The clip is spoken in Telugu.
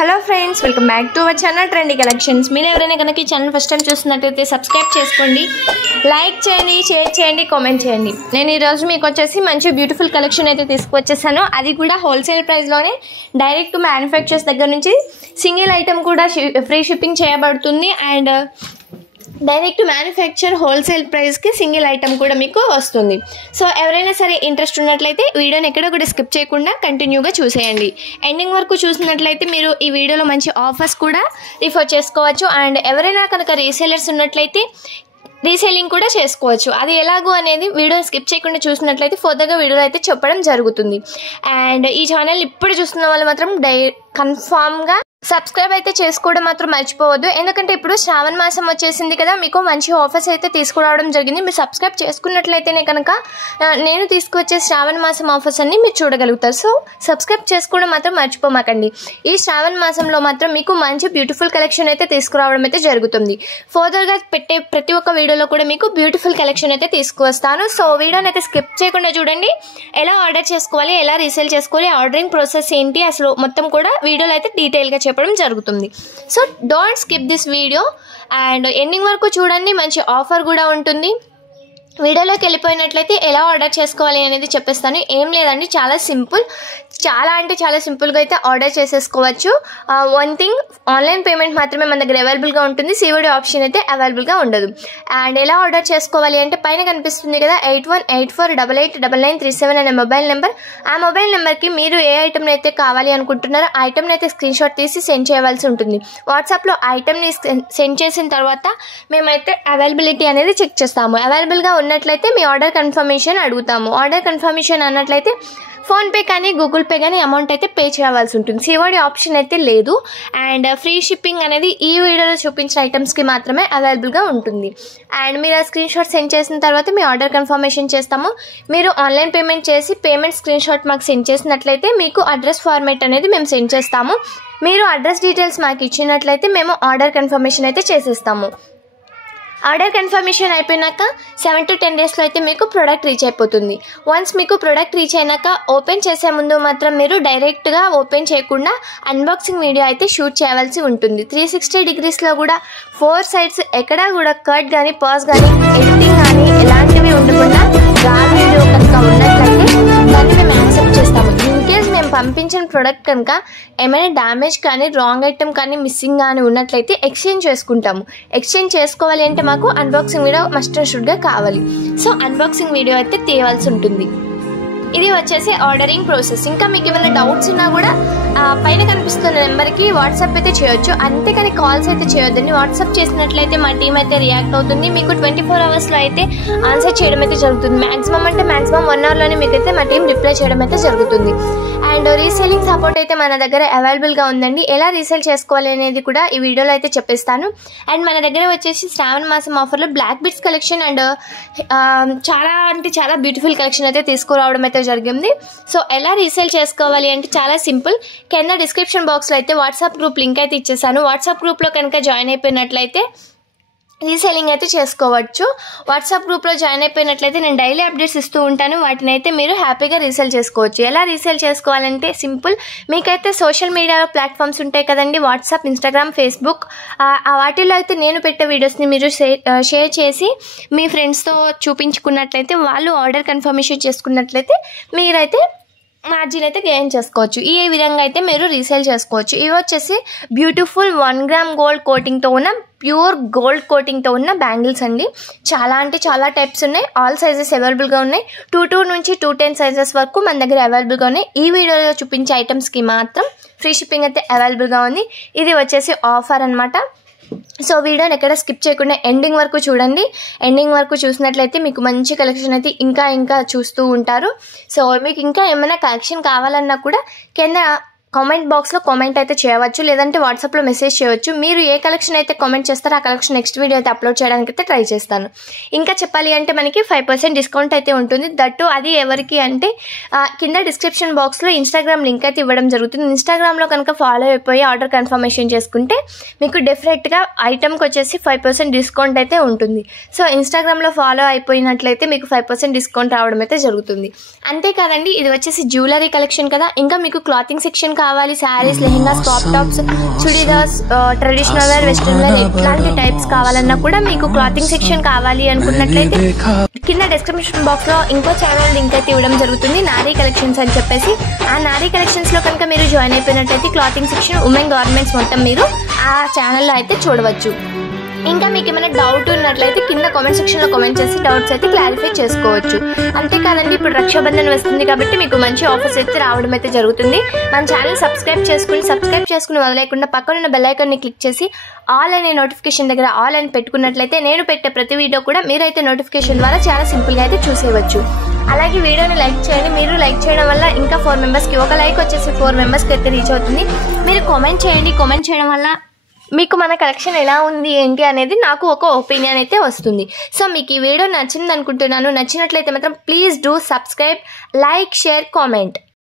Hello friends, welcome back to our channel trendy collections. మీరు ఎవరైనా కనుక ఈ ఛానల్ ఫస్ట్ టైం చూస్తున్నట్లయితే సబ్స్క్రైబ్ చేసుకోండి, లైక్ చేయండి, షేర్ చేయండి, కామెంట్ చేయండి. నేను ఈరోజు మీకు వచ్చేసి మంచి బ్యూటిఫుల్ కలెక్షన్ అయితే తీసుకువచ్చేసాను. అది కూడా హోల్సేల్ ప్రైస్లోనే డైరెక్ట్ మ్యానుఫ్యాక్చర్స్ దగ్గర నుంచి సింగిల్ ఐటమ్ కూడా ఫ్రీ షిప్పింగ్ చేయబడుతుంది. అండ్ డైరెక్ట్ మ్యానుఫ్యాక్చర్ హోల్సేల్ ప్రైస్కి సింగిల్ ఐటమ్ కూడా మీకు వస్తుంది. సో ఎవరైనా సరే ఇంట్రెస్ట్ ఉన్నట్లయితే వీడియోని ఎక్కడ కూడా స్కిప్ చేయకుండా కంటిన్యూగా చూసేయండి. ఎండింగ్ వరకు చూసినట్లయితే మీరు ఈ వీడియోలో మంచి ఆఫర్స్ కూడా రిఫర్ చేసుకోవచ్చు. అండ్ ఎవరైనా కనుక రీసేలర్స్ ఉన్నట్లయితే రీసేలింగ్ కూడా చేసుకోవచ్చు. అది ఎలాగో అనేది వీడియోని స్కిప్ చేయకుండా చూసినట్లయితే ఫర్దర్గా వీడియోలో అయితే చెప్పడం జరుగుతుంది. అండ్ ఈ ఛానల్ ఇప్పుడు చూస్తున్న వాళ్ళు మాత్రం కన్ఫామ్గా సబ్స్క్రైబ్ అయితే చేసుకోవడం మాత్రం మర్చిపోవద్దు. ఎందుకంటే ఇప్పుడు శ్రావణ మాసం వచ్చేసింది కదా, మీకు మంచి ఆఫర్స్ అయితే తీసుకురావడం జరిగింది. మీరు సబ్స్క్రైబ్ చేసుకున్నట్లయితేనే కనుక నేను తీసుకువచ్చే శ్రావణ మాసం ఆఫర్స్ అన్ని మీరు చూడగలుగుతారు. సో సబ్స్క్రైబ్ చేసుకోవడం మాత్రం మర్చిపోమాకండి. ఈ శ్రావణ మాసంలో మాత్రం మీకు మంచి బ్యూటిఫుల్ కలెక్షన్ అయితే తీసుకురావడం అయితే జరుగుతుంది. ఫర్దర్గా పెట్టే ప్రతి ఒక్క వీడియోలో కూడా మీకు బ్యూటిఫుల్ కలెక్షన్ అయితే తీసుకువస్తాను. సో వీడియోని అయితే స్కిప్ చేయకుండా చూడండి. ఎలా ఆర్డర్ చేసుకోవాలి, ఎలా రీసేల్ చేసుకోవాలి, ఆర్డరింగ్ ప్రాసెస్ ఏంటి, అసలు మొత్తం కూడా వీడియోలో అయితే డీటెయిల్గా చెప్పడం జరుగుతుంది. So don't skip this video and ending వరకు చూడండి. మంచి ఆఫర్ కూడా ఉంటుంది. వీడియోలోకి వెళ్ళిపోయినట్లయితే ఎలా ఆర్డర్ చేసుకోవాలి అనేది చెప్పేస్తాను. ఏం లేదండి, చాలా సింపుల్, చాలా అంటే చాలా సింపుల్గా అయితే ఆర్డర్ చేసేసుకోవచ్చు. వన్ థింగ్, ఆన్లైన్ పేమెంట్ మాత్రమే మన దగ్గర అవైలబుల్గా ఉంటుంది. సిఓడి ఆప్షన్ అయితే అవైలబుల్గా ఉండదు. అండ్ ఎలా ఆర్డర్ చేసుకోవాలి అంటే పైన కనిపిస్తుంది కదా 8184889937 అనే మొబైల్ నెంబర్. ఆ మొబైల్ నెంబర్కి మీరు ఏ ఐటమ్ని అయితే కావాలి అనుకుంటున్నారో ఆ ఐటమ్ని అయితే స్క్రీన్ షాట్ తీసి సెండ్ చేయవలసి ఉంటుంది. వాట్సాప్లో ఐటమ్ని సెండ్ చేసిన తర్వాత మేమైతే అవైలబిలిటీ అనేది చెక్ చేస్తాము. అవైలబుల్గా ఉన్నట్లయితే మీ ఆర్డర్ కన్ఫర్మేషన్ అడుగుతాము. ఆర్డర్ కన్ఫర్మేషన్ అన్నట్లయితే ఫోన్పే కానీ గూగుల్ పే కానీ అమౌంట్ అయితే పే చేయవలసి ఉంటుంది. సిఓడి ఆప్షన్ అయితే లేదు. అండ్ ఫ్రీ షిప్పింగ్ అనేది ఈ వీడియోలో చూపించిన ఐటమ్స్కి మాత్రమే అవైలబుల్గా ఉంటుంది. అండ్ మీరు ఆ స్క్రీన్ షాట్ సెండ్ చేసిన తర్వాత మీ ఆర్డర్ కన్ఫర్మేషన్ చేస్తాము. మీరు ఆన్లైన్ పేమెంట్ చేసి పేమెంట్ స్క్రీన్ షాట్ మాకు సెండ్ చేసినట్లయితే మీకు అడ్రస్ ఫార్మేట్ అనేది మేము సెండ్ చేస్తాము. మీరు అడ్రస్ డీటెయిల్స్ మాకు ఇచ్చినట్లయితే మేము ఆర్డర్ కన్ఫర్మేషన్ అయితే చేసేస్తాము. ఆర్డర్ కన్ఫర్మేషన్ అయిపోయినాక 7 to 10 డేస్లో అయితే మీకు ప్రోడక్ట్ రీచ్ అయిపోతుంది. వన్స్ మీకు ప్రోడక్ట్ రీచ్ అయినాక ఓపెన్ చేసే ముందు మాత్రం మీరు డైరెక్ట్గా ఓపెన్ చేయకుండా అన్బాక్సింగ్ వీడియో అయితే షూట్ చేయవలసి ఉంటుంది. 360 degreesలో కూడా 4 sides ఎక్కడా కూడా కట్ కానీ పాజ్ కానీ ఎడిటింగ్ కానీ ఎలాంటివి ఉండకుండా రా వీడియో కనుక ఉన్నట్లయితే దాన్ని మేము యాక్సెప్ట్ చేస్తాము. ఇన్ కేస్ మేము పంపించిన ప్రోడక్ట్ కనుక ఏమైనా డ్యామేజ్ కానీ రాంగ్ ఐటమ్ కానీ మిస్సింగ్ కానీ ఉన్నట్లయితే ఎక్స్చేంజ్ చేసుకుంటాము. ఎక్స్చేంజ్ చేసుకోవాలి అంటే మాకు అన్బాక్సింగ్ వీడియో మస్ట్ అండ్ షుడ్గా కావాలి. సో అన్బాక్సింగ్ వీడియో అయితే తీయవలసి ఉంటుంది. ఇది వచ్చేసి ఆర్డరింగ్ ప్రాసెస్. ఇంకా మీకు ఏమైనా డౌట్స్ ఉన్నా కూడా పైన కనిపిస్తున్న నెంబర్కి వాట్సాప్ అయితే చేయొచ్చు. అంతేకాని కాల్స్ అయితే చేయొద్దండి. వాట్సాప్ చేసినట్లయితే మా టీం అయితే రియాక్ట్ అవుతుంది. మీకు 24 hours అయితే ఆన్సర్ చేయడం అయితే జరుగుతుంది. మ్యాక్సిమం 1 hourలోనే మీకైతే మా టీం రిప్లై చేయడం అయితే జరుగుతుంది. అండ్ రీసేలింగ్ సపోర్ట్ అయితే మన దగ్గర అవైలబుల్గా ఉందండి. ఎలా రీసేల్ చేసుకోవాలి అనేది కూడా ఈ వీడియోలో అయితే చెప్పేస్తాను. అండ్ మన దగ్గర వచ్చేసి శ్రావణ మాసం ఆఫర్లో బ్లాక్ బిట్స్ కలెక్షన్ అండ్ చాలా అంటే చాలా బ్యూటిఫుల్ కలెక్షన్ అయితే తీసుకురావడం అయితే జరిగింది. సో ఎలా రీసేల్ చేసుకోవాలి అంటే చాలా సింపుల్. కింద డిస్క్రిప్షన్ బాక్స్లో అయితే వాట్సాప్ గ్రూప్ లింక్ అయితే ఇచ్చేసాను. వాట్సాప్ గ్రూప్లో కనుక జాయిన్ అయిపోయినట్లయితే రీసేలింగ్ అయితే చేసుకోవచ్చు. వాట్సాప్ గ్రూప్లో జాయిన్ అయిపోయినట్లయితే నేను డైలీ అప్డేట్స్ ఇస్తూ ఉంటాను. వాటిని అయితే మీరు హ్యాపీగా రీసేల్ చేసుకోవచ్చు. ఎలా రీసేల్ చేసుకోవాలంటే సింపుల్. మీకైతే సోషల్ మీడియాలో ప్లాట్ఫామ్స్ ఉంటాయి కదండి, వాట్సాప్, ఇన్స్టాగ్రామ్, ఫేస్బుక్. వాటిలో అయితే నేను పెట్టే వీడియోస్ని మీరు షేర్ చేసి మీ ఫ్రెండ్స్తో చూపించుకున్నట్లయితే వాళ్ళు ఆర్డర్ కన్ఫర్మేషన్ చేసుకున్నట్లయితే మీరైతే మార్జిన్ అయితే గెయిన్ చేసుకోవచ్చు. ఈ విధంగా అయితే మీరు రీసేల్ చేసుకోవచ్చు. ఇవి వచ్చేసి బ్యూటిఫుల్ 1 gram గోల్డ్ కోటింగ్తో ఉన్న ప్యూర్ గోల్డ్ కోటింగ్తో ఉన్న బ్యాంగిల్స్ అండి. చాలా అంటే చాలా టైప్స్ ఉన్నాయి. ఆల్ సైజెస్ అవైలబుల్గా ఉన్నాయి. 2 నుంచి 210 సైజెస్ వరకు మన దగ్గర అవైలబుల్గా ఉన్నాయి. ఈ వీడియోలో చూపించే ఐటమ్స్కి మాత్రం ఫ్రీ షిప్పింగ్ అయితే అవైలబుల్గా ఉంది. ఇది వచ్చేసి ఆఫర్ అనమాట. సో వీడియోని ఎక్కడ స్కిప్ చేయకుండా ఎండింగ్ వరకు చూడండి. ఎండింగ్ వరకు చూసినట్లయితే మీకు మంచి కలెక్షన్ అయితే ఇంకా చూస్తూ ఉంటారు. సో మీకు ఇంకా ఏమైనా కలెక్షన్ కావాలన్నా కూడా కింద కామెంట్ బాక్స్లో కామెంట్ అయితే చేయవచ్చు, లేదంటే వాట్సాప్లో మెసేజ్ చేయవచ్చు. మీరు ఏ కలెక్షన్ అయితే కామెంట్ చేస్తారో ఆ కలెక్షన్ నెక్స్ట్ వీడియో అయితే అప్లోడ్ చేయడానికి అయితే ట్రై చేస్తాను. ఇంకా చెప్పాలి అంటే మనకి 5% డిస్కౌంట్ అయితే ఉంటుంది. దట్టు అది ఎవరికి అంటే కింద డిస్క్రిప్షన్ బాక్స్లో ఇన్స్టాగ్రామ్ లింక్ అయితే ఇవ్వడం జరుగుతుంది. ఇన్స్టాగ్రామ్లో కనుక ఫాలో అయిపోయి ఆర్డర్ కన్ఫర్మేషన్ చేసుకుంటే మీకు డెఫినెట్గా ఐటమ్కి వచ్చేసి 5% డిస్కౌంట్ అయితే ఉంటుంది. సో ఇన్స్టాగ్రామ్లో ఫాలో అయిపోయినట్లయితే మీకు 5% డిస్కౌంట్ రావడం అయితే జరుగుతుంది. అంతేకాదండి, ఇది వచ్చేసి జ్యువెలరీ కలెక్షన్ కదా. ఇంకా మీకు క్లాతింగ్ సెక్షన్ కావాలి, saris, lehengas, crop tops, churidars, traditional wear, western wear ఎట్లాంటి టైప్స్ కావాలన్నా కూడా మీకు క్లాతింగ్ సెక్షన్ కావాలి అనుకున్నట్లయితే కింద డిస్క్రిప్షన్ బాక్స్లో ఇంకో ఛానల్ లింక్ అయితే ఇవ్వడం జరుగుతుంది, నారీ కలెక్షన్స్ అని చెప్పేసి. ఆ నారీ కలెక్షన్స్లో కనుక మీరు జాయిన్ అయిపోయినట్లయితే క్లాతింగ్ సెక్షన్, ఉమెన్ గార్మెంట్స్ మొత్తం మీరు ఆ ఛానల్లో అయితే చూడవచ్చు. ఇంకా మీకు ఏమైనా డౌట్ ఉన్నట్లయితే కింద కామెంట్ సెక్షన్లో కామెంట్ చేసి డౌట్స్ అయితే క్లారిఫై చేసుకోవచ్చు. అంతేకాదండి, ఇప్పుడు రక్షాబంధన్ వస్తుంది కాబట్టి మీకు మంచి ఆఫర్స్ అయితే రావడం అయితే జరుగుతుంది. మన ఛానల్ సబ్స్క్రైబ్ చేసుకుని వదిలేకుండా పక్కనున్న బెల్ ఐకాన్ని క్లిక్ చేసి ఆల్ అనే నోటిఫికేషన్ దగ్గర ఆల్ అని పెట్టుకున్నట్లయితే నేను పెట్టే ప్రతి వీడియో కూడా మీరైతే నోటిఫికేషన్ ద్వారా చాలా సింపుల్గా అయితే చూసేయవచ్చు. అలాగే వీడియోని లైక్ చేయండి. మీరు లైక్ చేయడం వల్ల ఇంకా 4 మెంబర్స్కి, ఒక లైక్ వచ్చేసి 4 మెంబర్స్కి అయితే రీచ్ అవుతుంది. మీరు కామెంట్ చేయండి. కామెంట్ చేయడం వల్ల మీకు మన కలెక్షన్ ఎలా ఉంది ఏంటి అనేది నాకు ఒక ఒపీనియన్ అయితే వస్తుంది. సో మీకు ఈ వీడియో నచ్చింది అనుకుంటున్నాను. నచ్చినట్లయితే మాత్రం please do subscribe, like, share, comment.